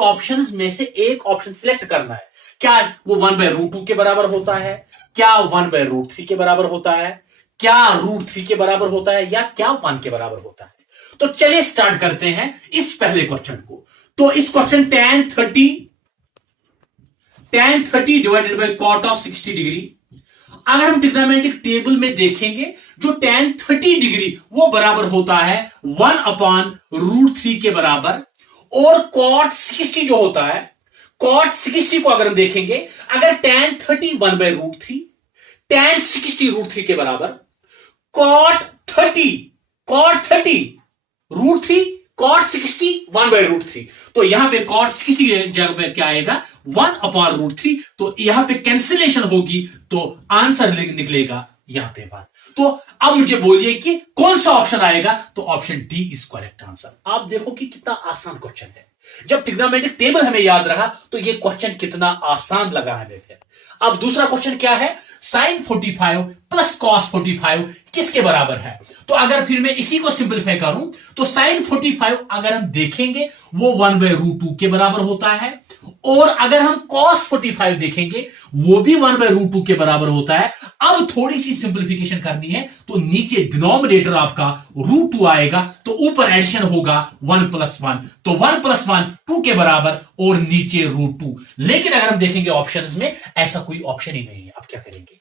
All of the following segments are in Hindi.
फोर ऑप्शंस में से एक ऑप्शन सिलेक्ट करना है। क्या वो 1/√2 के बराबर होता है, क्या 1/√3 के बराबर होता है, क्या √3 के बराबर होता है, या क्या 1 के बराबर होता है। तो चलिए स्टार्ट करते हैं इस पहले क्वेश्चन को। तो इस question tan 30 divided by cot of 60 degree, अगर हम ट्रिग्नोमेट्रिक टेबल में देखेंगे जो tan 30 डिग्री वो बराबर होता है 1/√3 के बराबर, और cot 60 जो होता है, cot 60 को अगर हम देखेंगे, अगर tan 30 1/√3, tan 60 √3 के बराबर, cot 30 √3, cot 60 1/√3, तो यहां पे cot 60 की जगह पे क्या आएगा 1/√3, तो यहां पे कैंसिलेशन होगी, तो आंसर निकलेगा यहां पे बात। तो अब मुझे बोलिए कि कौन सा ऑप्शन आएगा, तो option D is correct answer. आप देखो कि कितना आसान क्वेश्चन है। जब ट्रिग्नोमेट्रिक टेबल हमें याद रहा तो ये क्वेश्चन कितना आसान लगा हमें फिर। अब दूसरा क्वेश्चन क्या है, sin 45 प्लस cos 45 किसके बराबर है। तो अगर फिर मैं इसी को सिंपलीफाई करूं तो sin 45 अगर हम देखेंगे वो 1/√2 के बराबर होता है, और अगर हम cos 45 देखेंगे वो भी 1/√2 के बराबर होता है। अब थोड़ी सी सिंपलीफिकेशन करनी है, तो नीचे डिनोमिनेटर आपका √2 आएगा, तो ऊपर एडिशन होगा 1 + 1, तो 1 + 1 2 के बराबर, और नीचे √2। लेकिन अगर हम देखेंगे ऑप्शंस में ऐसा कोई ऑप्शन ही नहीं है। अब क्या करेंगे,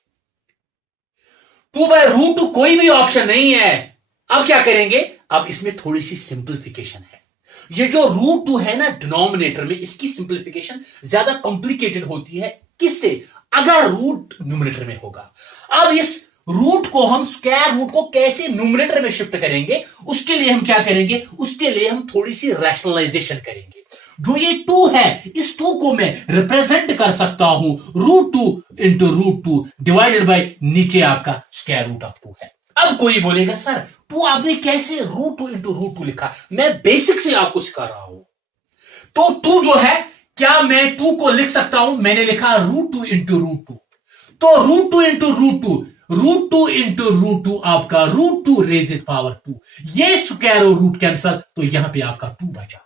2/√2 कोई भी ऑप्शन नहीं है। अब क्या करेंगे, अब इसमें थोड़ी सी सिंपलीफिकेशन है। ये जो √2 है ना डिनोमिनेटर में, इसकी सिंपलीफिकेशन ज्यादा कॉम्प्लिकेटेड होती है। किससे, अगर रूट न्यूमरेटर में होगा। अब इस रूट को हम स्क्वायर रूट को कैसे न्यूमरेटर में शिफ्ट करेंगे, उसके लिए हम क्या करेंगे, उसके लिए हम थोड़ी सी रैशनलाइजेशन करेंगे। जो ये 2 है, इस 2 को मैं रिप्रेजेंट कर सकता हूं √2 × √2 डिवाइडेड बाय नीचे आपका स्क्वायर रूट ऑफ 2 है। अब कोई बोलेगा सर 2 आपने कैसे √2 × √2 लिखा, मैं बेसिक से आपको सिखा रहा हूं। तो 2 जो है, क्या मैं 2 को लिख सकता हूं, मैंने लिखा √2 × √2, तो √2 × √2 आपका √2 रेज़ पावर 2, ये स्क्वायर और रूट कैंसल, तो यहां पे आपका 2 बचा।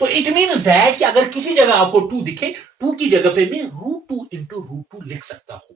तो इट मीन्स दैट कि अगर किसी जगह आपको 2 दिखे, 2 की जगह पे मैं √2 × √2 लिख सकता हूं।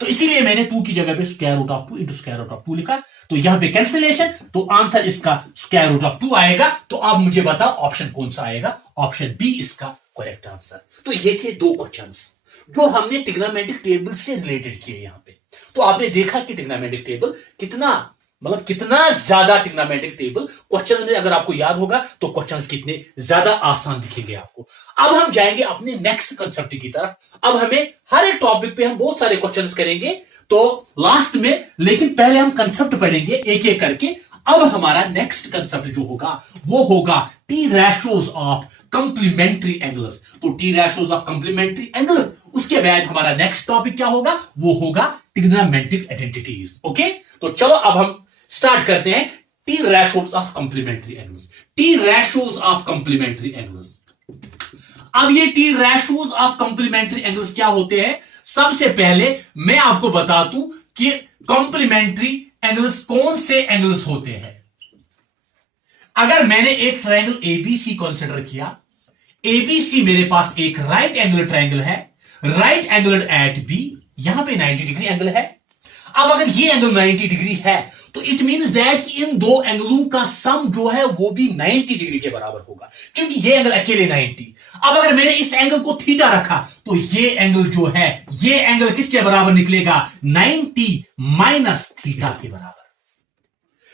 तो इसीलिए मैंने 2 की जगह पे square root of 2 × square root of 2 लिखा। तो यहां पे कैंसिलेशन, तो आंसर इसका स्क्वायर रूट ऑफ 2 आएगा। तो अब मुझे बताओ ऑप्शन कौन सा आएगा, ऑप्शन बी इसका करेक्ट आंसर। तो ये थे 2 क्वेश्चंस जो हमने ट्रिग्नोमेट्रिक टेबल से रिलेटेड किए यहां पे। तो आपने देखा कि ट्रिग्नोमेट्रिक टेबल कितना ज्यादा ट्रिग्नोमेट्रिक टेबल क्वेश्चन में अगर आपको याद होगा तो क्वेश्चंस कितने ज्यादा आसान दिखेंगे आपको। अब हम जाएंगे अपने नेक्स्ट कंसेप्ट की तरफ। अब हमें हर एक टॉपिक पे हम बहुत सारे क्वेश्चंस करेंगे तो लास्ट में, लेकिन पहले हम कंसेप्ट पढ़ेंगे एक एक करके। अब हमारा नेक्स्ट कंसेप्ट जो होगा वो होगा T ratios of complementary angles. तो T ratios of complementary angles, उसके बाद हमारा नेक्स्ट टॉपिक क्या होगा, वो होगा ट्रिग्नोमेट्रिक आइडेंटिटीज। ओके, तो चलो अब हम स्टार्ट करते हैं T ratios of complementary angles. T ratios of complementary angles. अब ये T ratios of complementary angles क्या होते हैं, सबसे पहले मैं आपको बता दूं कि कंप्लीमेंट्री एंगल्स कौन से एंगल्स होते हैं। अगर मैंने एक ट्रायंगल एबीसी कंसीडर किया, एबीसी मेरे पास एक राइट एंगल ट्रायंगल है, राइट एंगल एट बी, यहां पे 90 डिग्री एंगल है। अब अगर ये एंगल 90 डिग्री है तो इट मींस दैट कि इन 2 एंगलों का सम जो है वो भी 90 डिग्री के बराबर होगा, क्योंकि ये एंगल अकेले 90। अब अगर मैंने इस एंगल को थीटा रखा तो ये एंगल जो है, ये एंगल किसके बराबर निकलेगा, 90 माइनस थीटा के बराबर।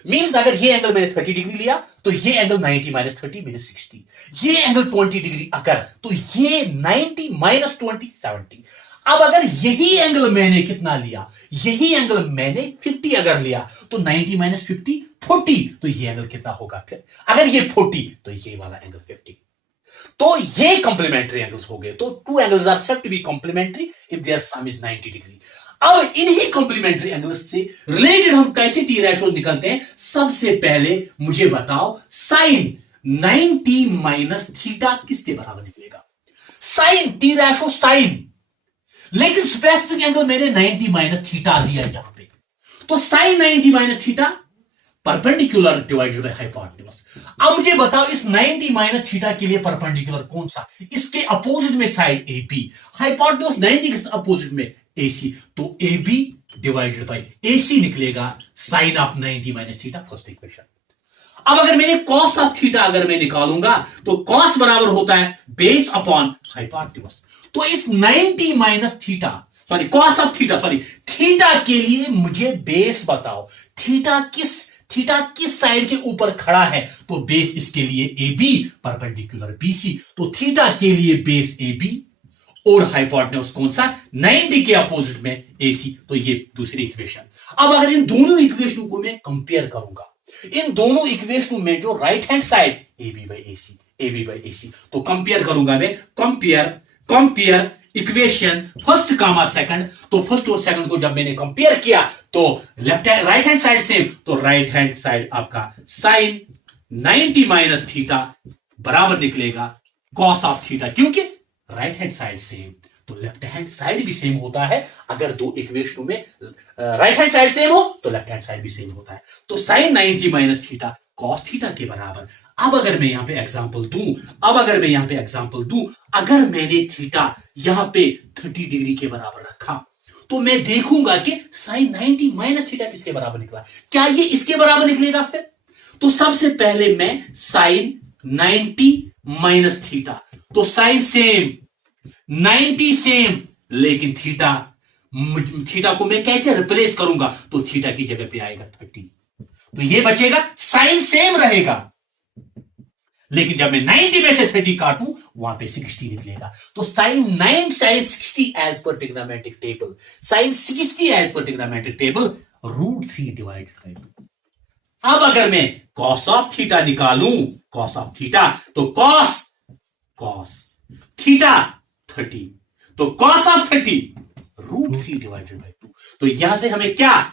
मींस अगर ये एंगल मैंने 30 डिग्री लिया तो ये एंगल 90 माइनस 30 मीनस 60। ये एंगल 20 डिग्री अगर, तो ये 90 माइनस 20 70। अब अगर यही एंगल मैंने कितना लिया, यही एंगल मैंने 50 अगर लिया तो 90 माइनस 50 40, तो ये एंगल कितना होगा फिर, अगर ये 40 तो ये वाला एंगल 50। तो ये कंप्लीमेंट्री एंगल्स हो गए। तो 2 angles are said to be complementary if their sum is 90 degree. अब इन्हीं कंप्लीमेंट्री एंगल्स से रिलेटेड हम कैसे टी रेशो निकलते हैं, सबसे पहले मुझे बताओ साइन 90 माइनस थीटा किसके बराबर निकलेगा। साइन टी रेशो साइन, लेकिन स्पेसिफिक एंगल मैंने 90 माइनस थीटा लिया यहां पे, तो sine 90 minus theta perpendicular divided by hypotenuse. अब मुझे बताओ इस 90 माइनस थीटा के लिए परपेंडिकुलर कौन सा, इसके अपोजिट में साइड ए बी, हाइपोटेन्यूज 90 के अपोजिट में ए सी, तो A B divided by A C निकलेगा sine of 90 minus theta, first equation. अब अगर मैंने कॉस ऑफ थीटा अगर मैं निकालूंगा तो कॉस बराबर होता है बेस अपॉन हाइपोटेन्यूज। तो इस 90 minus theta sorry cos of theta sorry theta के लिए मुझे बेस बताओ, थीटा किस साइड के ऊपर खड़ा है, तो बेस इसके लिए A B perpendicular B C, तो थीटा के लिए बेस ए बी और हाइपोटेन्यूज कौन सा 90 के अपोजिट में ए सी, तो ये दूसरी इक्वेशन। अब अगर इन दोनों इक्वेशनों को मैं कंपेयर करूंगा, इन दोनों इक्वेशनों में जो right hand side A B by A C, तो कंपेयर करूंगा मैं, compare equation first comma second, तो फर्स्ट और सेकंड को जब मैंने कंपेयर किया तो left hand right hand side same, तो राइट हैंड साइड आपका साइन 90 माइनस थीटा बराबर निकलेगा कॉस ऑफ थीटा, क्योंकि राइट हैंड साइड सेम, तो लेफ्ट हैंड साइड भी सेम होता है। अगर दो इक्वेशनों में राइट हैंड साइड सेम हो तो लेफ्ट हैंड साइड भी सेम होता है, तो sine 90 minus theta cos theta के बराबर। अब अगर मैं यहां पे एग्जांपल दूं, अगर मैंने थीटा यहां पे 30 डिग्री के बराबर रखा तो मैं देखूंगा कि साइन 90 माइनस थीटा किसके बराबर निकला, क्या ये इसके बराबर निकलेगा फिर? तो सबसे पहले मैं साइन 90 माइनस थीटा, तो साइन सेम 90 सेम, लेकिन थीटा को मैं कैसे रिप्लेस करूंगा, तो थीटा की जगह पे आएगा 30, तो ये बचेगा, साइन सेम रहेगा, लेकिन जब मैं 90 में से 30 काटूं वहां पे 60 निकलेगा, तो sine 60 as per trigonometric table, sine 60 as per trigonometric table √3 divided by 2। अब अगर मैं कॉस ऑफ थीटा निकालूं, कॉस ऑफ थीटा, तो कॉस थीटा 30, तो कॉस ऑफ 30 √3 डिवाइडेड बाय 2, तो यहां से हमें क्या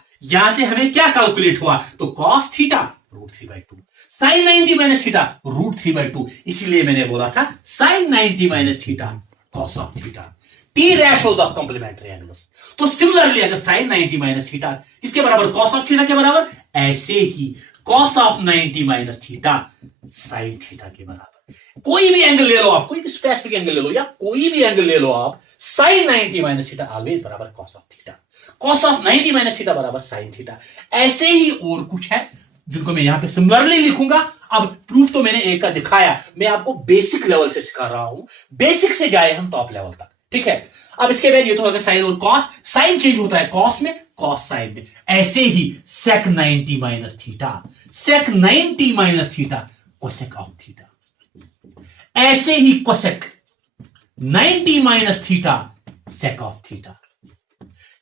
कैलकुलेट हुआ, तो cos theta √3/2, sine 90 minus theta √3/2, इसलिए मैंने बोला था sine 90 minus theta cos of theta, T ratios of complementary angles. तो सिमिलरली अगर साइन 90 माइनस थीटा किसके बराबर, कॉस ऑफ थीटा के बराबर, ऐसे ही cos of 90 minus theta sine theta के बराबर। कोई भी एंगल ले लो आप, कोई भी स्पेसिफिक एंगल ले लो या कोई भी एंगल ले लो आप, साइन 90 माइनस थीटा ऑलवेज बराबर cos of theta, cos of 90 minus theta बराबर साइन थीटा। ऐसे ही और कुछ है जिनको मैं यहां पे सिमिलरली लिखूंगा। अब प्रूफ तो मैंने एक का दिखाया, मैं आपको बेसिक लेवल से सिखा रहा हूं, बेसिक से जाए हम टॉप लेवल तक, ठीक है। अब इसके बाद ये तो होगा साइन और कॉस, साइन चेंज होता है कॉस में, कॉस साइन में। ऐसे ही sec 90 minus theta cosec of theta, ऐसे ही cosec 90 minus theta sec of theta,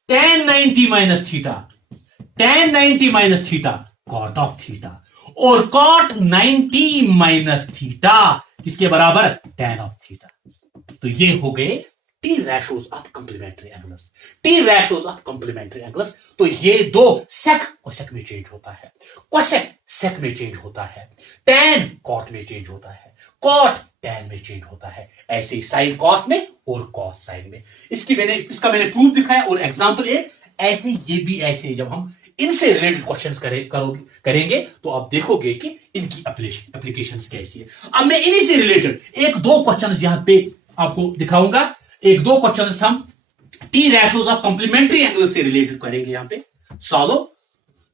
tan 90 minus theta cot of theta, और कॉट 90 माइनस थीटा किसके बराबर, tan ऑफ थीटा। तो ये हो गए T ratios of complementary angles. तो ये दो सेक कोसेक में चेंज होता है, कोसेक सेक में चेंज होता है, tan कॉट में चेंज होता है, कॉट tan में चेंज होता है, ऐसे ही साइन कॉस में और कॉस साइन में। इसका मैंने प्रूफ दिखाया और एग्जांपल एक, ऐसे ये भी ऐसे जब हम इनसे रिलेटेड क्वेश्चंस करेंगे तो आप देखोगे कि इनकी एप्लीकेशंस कैसी है। अब मैं इन्हीं से रिलेटेड एक दो क्वेश्चंस यहां पे आपको दिखाऊंगा, एक दो क्वेश्चंस हम T ratios of complementary angle से रिलेटेड करेंगे यहां पे सॉल्व।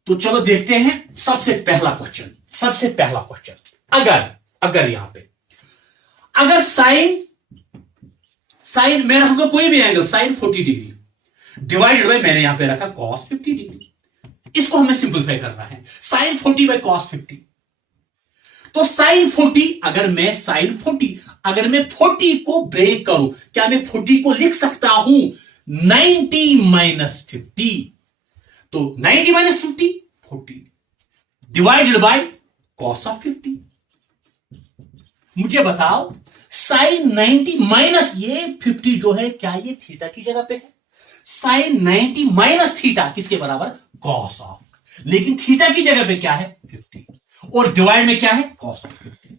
तो चलो देखते हैं सबसे पहला क्वेश्चन। अगर यहां पे अगर साइन मैं रखूंगा कोई भी angle sine 40 degree divided by मैंने यहां पे रखा कॉस 50 डिग्री, इसको हमें सिंपलीफाई करना है, साइन 40 बाय कॉस 50। तो साइन 40 अगर मैं 40 को ब्रेक करूं, क्या मैं 40 को लिख सकता हूं 90 माइनस 50, तो 90 minus 50 40 divided by cos of 50। मुझे बताओ साइन 90 माइनस ये 50 जो है, क्या ये थीटा की जगह पे है? साइन 90 माइनस थीटा किसके बराबर, कॉस ऑफ, लेकिन थीटा की जगह पे क्या है 50, और डिवाइड में क्या है कॉस ऑफ 50।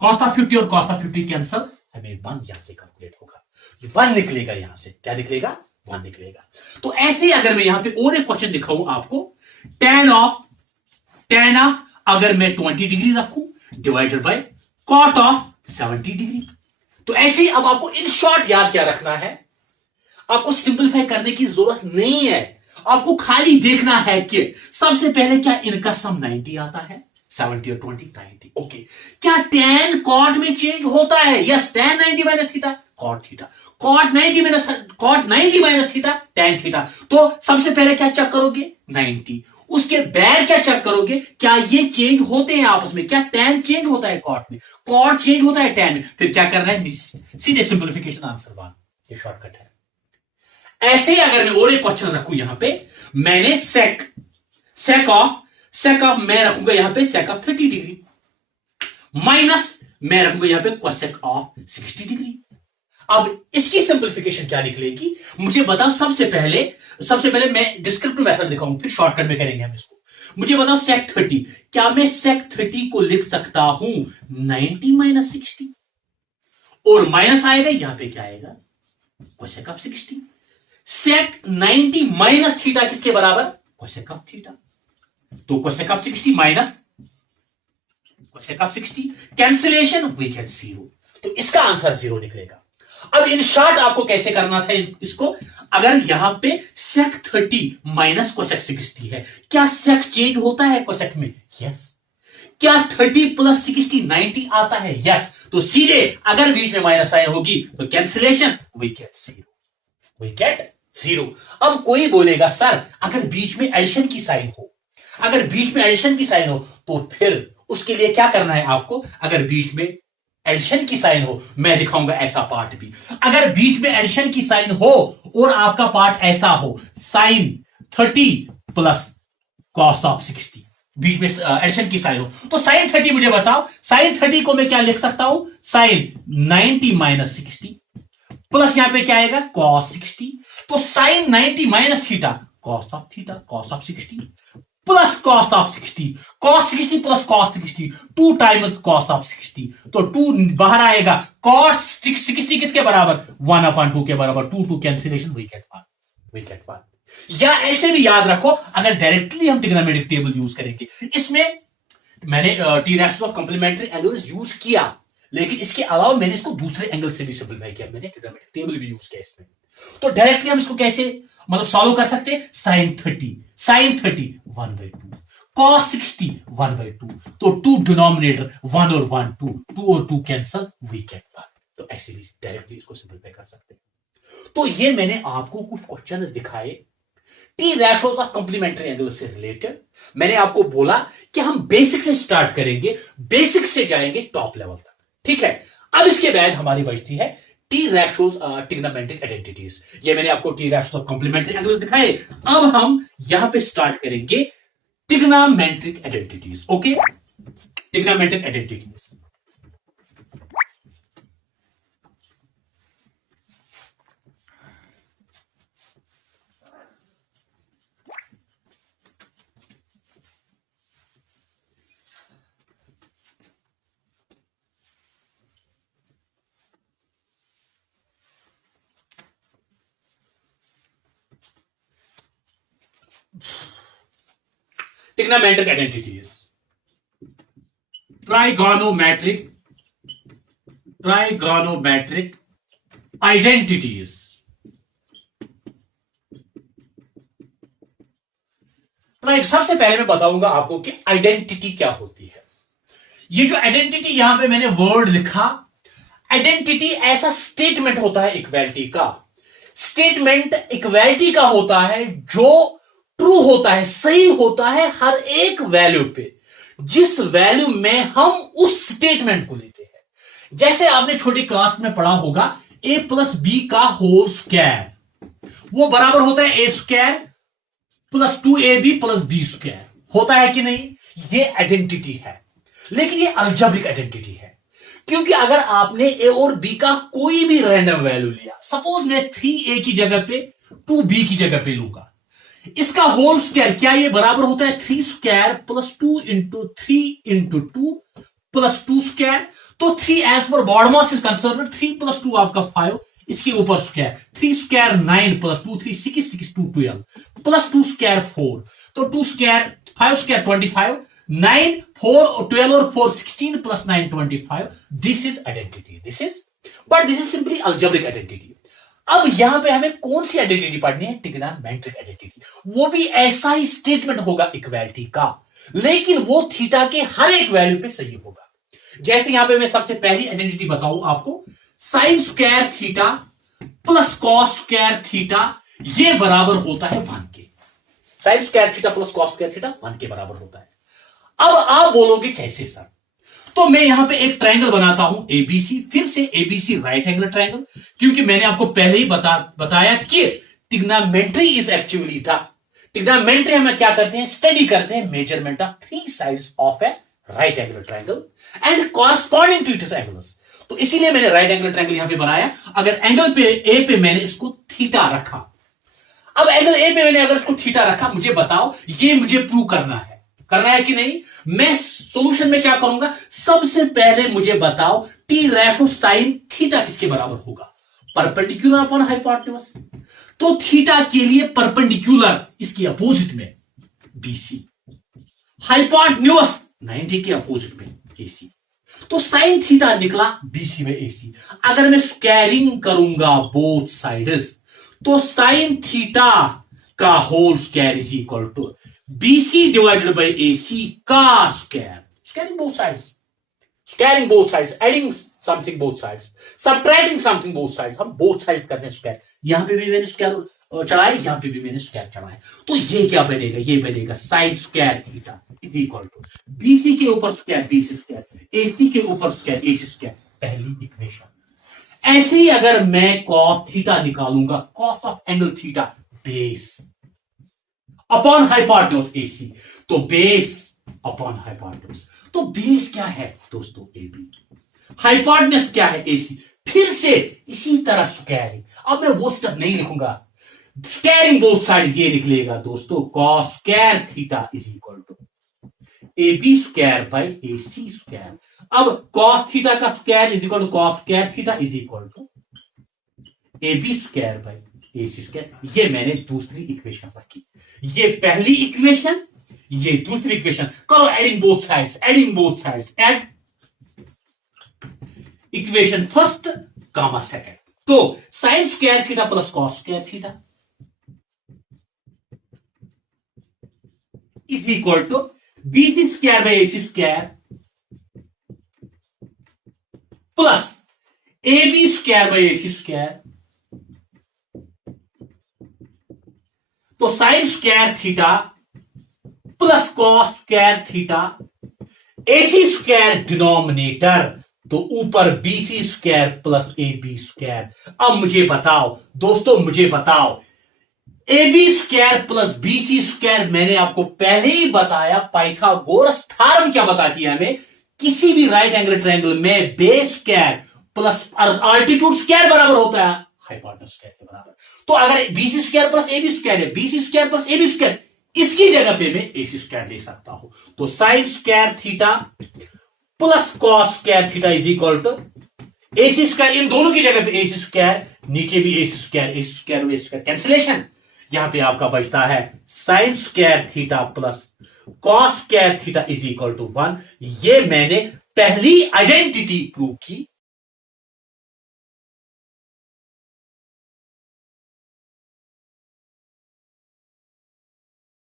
कॉस ऑफ 50 और कॉस ऑफ 50 के आंसर हमें 1 यहां से कैलकुलेट होगा, 1 निकलेगा, यहां से क्या निकलेगा 1 निकलेगा। तो ऐसे ही अगर मैं यहां पे और एक क्वेश्चन दिखाऊं आपको, tan ऑफ tan ऑफ अगर मैं 20 डिग्री रखूं divided by cot of 70 degree. तो ऐसे ही अब आपको इन शॉर्ट याद क्या रखना है, आपको सिंपलीफाई करने की जरूरत नहीं है, आपको खाली देखना है कि सबसे पहले क्या इनका सम 90 आता है, 70 और 20 90। ओके, क्या tan कॉट में चेंज होता है? Yes, tan 90 minus theta cot theta, cot 90 minus theta tan theta. तो सबसे पहले क्या चेक करोगे 90, उसके बाद क्या चेक करोगे क्या ये चेंज होते हैं आपस में, क्या tan चेंज होता है कॉट में, कॉट चेंज होता है tan में। फिर क्या करना है, सीधे सिंपलीफिकेशन आंसर 1, ये शॉर्टकट है। ऐसे ही अगर मैं और एक क्वेश्चन रखूं यहां पे, मैंने सेक ऑफ मैं रखूंगा यहां पे सेक ऑफ 30 डिग्री माइनस मैं रखूंगा यहां पे कोसेक ऑफ 60 डिग्री। अब इसकी सिंपलीफिकेशन क्या निकलेगी मुझे बताओ। सबसे पहले मैं डिस्क्रिप्टिव मेथड दिखाऊंगा, फिर शॉर्टकट में करेंगे हम इसको। मुझे बताओ सेक 30, क्या मैं सेक 30 को लिख सकता हूं 90 माइनस 60, और माइनस आएगा यहां पे क्या आएगा cosec of 60। Sec 90 minus theta किसके बराबर, कोसेक ऑफ थीटा। तो cosec of 60 minus cosec of 60, cancellation we get 0। तो इसका आंसर 0 निकलेगा। अब इन शॉर्ट आपको कैसे करना था इसको, अगर यहां पे सेक 30 माइनस कोसेक 60 है, क्या सेक चेंज होता है कोसेक में? यस। क्या 30 प्लस 60 90 आता है? यस। तो सीधे अगर बीच में माइनस साइन होगी तो कैंसिलेशन वी गेट 0। अब कोई बोलेगा सर अगर बीच में एडिशन की साइन हो, तो फिर उसके लिए क्या करना है आपको, अगर बीच में एडिशन की साइन हो, मैं दिखाऊंगा ऐसा पार्ट भी। अगर बीच में एडिशन की साइन हो और आपका पार्ट ऐसा हो, साइन 30 प्लस कॉस ऑफ 60, बीच में एडिशन की साइन हो, तो साइन 30 मुझे बताओ, साइन 30 को मैं क्या लिख सकता हूं, साइन 90 माइनस 60 प्लस यहां पे क्या आएगा कॉस 60। तो sine 90 minus theta cos of 60 plus cos of 60, cos 60 plus cos 60, 2 times cos of 60। तो 2 बाहर आएगा, कॉस 60 किसके बराबर 1/2 के बराबर, 2 कैंसिलेशन वी गेट 1। या ऐसे भी याद रखो, अगर डायरेक्टली हम ट्रिग्नोमेट्रिक टेबल यूज करेंगे, इसमें मैंने T ratio of complementary angles use किया, लेकिन इसके अलावा मैंने इसको दूसरे एंगल से भी सिंपलीफाई किया, मैंने ट्रिग्नोमेट्रिक टेबल भी यूज किया इसमें। तो डायरेक्टली हम इसको कैसे मतलब सॉल्व कर सकते हैं, साइन 30 1/2, कॉस 60 1/2, तो 2 डिनोमिनेटर 1 और 1 2 और 2 कैंसल वी गेट 1। तो ऐसे भी डायरेक्टली इसको सिंपलीफाई कर सकते हैं। तो ये मैंने आपको कुछ क्वेश्चन दिखाए T ratios of complementary angle से रिलेटेड। मैंने आपको बोला कि हम बेसिक से स्टार्ट करेंगे, बेसिक से जाएंगे टॉप लेवल तक, ठीक है। अब इसके बाद हमारी बचती है टी रेशोस ट्रिग्नोमेट्रिक आइडेंटिटीज। ये मैंने आपको T ratios of complementary angle दिखाए। अब हम यहां पे स्टार्ट करेंगे trigonometric identities. Okay, trigonometric identities. Trigonometric identities. Trigonometric identities. सबसे पहले मैं बताऊंगा आपको कि आइडेंटिटी क्या होती है। ये जो आइडेंटिटी यहां पे मैंने वर्ड लिखा, आइडेंटिटी ऐसा स्टेटमेंट होता है इक्वालिटी का। स्टेटमेंट इक्वालिटी का होता है जो ट्रू होता है, सही होता है हर एक वैल्यू पे, जिस वैल्यू में हम उस स्टेटमेंट को लेते हैं। जैसे आपने छोटी क्लास में पढ़ा होगा a प्लस बी का होल स्क्वायर, वो बराबर होता है a square plus 2ab plus B square, होता है कि नहीं? ये आइडेंटिटी है, लेकिन ये अलजेब्रिक आइडेंटिटी है। क्योंकि अगर आपने a और b का कोई भी रैंडम वैल्यू लिया, सपोज मैं 3a की जगह पे 2b की जगह पे लूंगा, इसका होल स्क्वायर, क्या ये बराबर होता है 3 square plus 2 into 3 into 2 plus 2 square. तो 3 as per BODMAS is concern, 3 plus 2 आपका 5, इसके ऊपर square, 3 square 9 plus 2 3 6 6 2 12 plus 2 square 4, तो 2 स्क्वायर 5 स्क्वायर 25, 9 4 12 और 4 16 plus 9 25, this is identity, this is, but this is simply algebraic identity. अब यहां पे हमें कौन सी आइडेंटिटी पढ़नी है? Trigonometric identity. वो भी ऐसा ही स्टेटमेंट होगा इक्वालिटी का, लेकिन वो थीटा के हर एक वैल्यू पे सही होगा। जैसे यहां पे मैं सबसे पहली आइडेंटिटी बताऊं आपको, sign square theta plus cos square theta ये बराबर होता है 1 के। Sign square theta plus cos square theta 1 के बराबर होता है। अब आप बोलोगे कैसे सर? तो मैं यहां पे एक ट्रायंगल बनाता हूं एबीसी, फिर से एबीसी राइट एंगल ट्रायंगल, क्योंकि मैंने आपको पहले ही बताया कि ट्रिग्नोमेट्री इज एक्चुअली था, ट्रिग्नोमेट्री हम क्या करते हैं? स्टडी करते हैं measurement of 3 sides of a right angle triangle and corresponding to its angles. तो इसीलिए मैंने राइट एंगल ट्रायंगल यहां पे बनाया। अगर एंगल पे ए पे मैंने इसको थीटा रखा, अब एंगल ए पे मैंने अगर इसको थीटा रखा, मुझे बताओ ये मुझे प्रूव करना है कि नहीं? मैं सॉल्यूशन में क्या करूंगा? सबसे पहले मुझे बताओ टी रेशो साइन थीटा किसके बराबर होगा? Perpendicular upon hypotenuse. तो थीटा के लिए परपेंडिकुलर इसकी अपोजिट में बीसी, हाइपोटेन्यूज 90 के अपोजिट में एसी। तो साइन थीटा निकला बीसी में एसी। अगर मैं स्क्वायरिंग करूंगा बोथ साइड्स, तो साइन थीटा का whole square is equal to BC divided by AC का square, squaring both sides, adding something both sides, subtracting something both sides, हम both sides करते हैं स्क्वायर। यहां पे भी मैंने स्क्वायर चढ़ाया, यहां पे भी मैंने स्क्वायर चढ़ाया। तो ये क्या बनेगा? ये बनेगा sine square theta is equal to BC के ऊपर स्क्वायर BC स्क्वायर, AC के ऊपर स्क्वायर AC स्क्वायर, पहली इक्वेशन। ऐसे ही अगर मैं cos थीटा निकालूंगा, cos of angle theta base upon hypotenuse AC, तो बेस अपॉन हाइपोटेन्यूज। तो बेस क्या है दोस्तों? AB, हाइपोटेन्यूज क्या है? AC। फिर से इसी तरह स्क्वायरिंग, अब मैं वो स्टेप नहीं लिखूंगा, स्क्वायरिंग बोथ साइड्स ये निकलेगा दोस्तों cos square theta is equal to AB square by AC square. अब cos थीटा का square is equal to cos square theta is equal to AB square by AC square. ये मैंने दूसरी इक्वेशन रखी, ये पहली इक्वेशन, ये दूसरी इक्वेशन। करो adding both sides, add equation first comma second. तो sine square theta plus cos square theta is equal to BC square by AC square plus AB square by AC square. तो sine square theta plus cos square theta, AC square denominator, तो ऊपर BC square plus AB square. अब मुझे बताओ दोस्तों, मुझे बताओ AB square plus BC square, मैंने आपको पहले ही बताया पाइथागोरस थ्योरम क्या बताती है हमें? किसी भी राइट एंगल ट्रायंगल में base square plus altitude square बराबर होता है हाइपोटेन्यूज स्क्वायर के बराबर। तो अगर BC square plus AB square है, BC square plus AB square, इसकी जगह पे मैं AC स्क्वायर ले सकता हूं। तो sine square theta plus cos square theta is equal to AC square, इन दोनों की जगह पे AC स्क्वायर, नीचे भी AC स्क्वायर कैंसिलेशन। यहां पे आपका बचता है sine square theta plus cos square theta is equal to 1। ये मैंने पहली आइडेंटिटी प्रूव की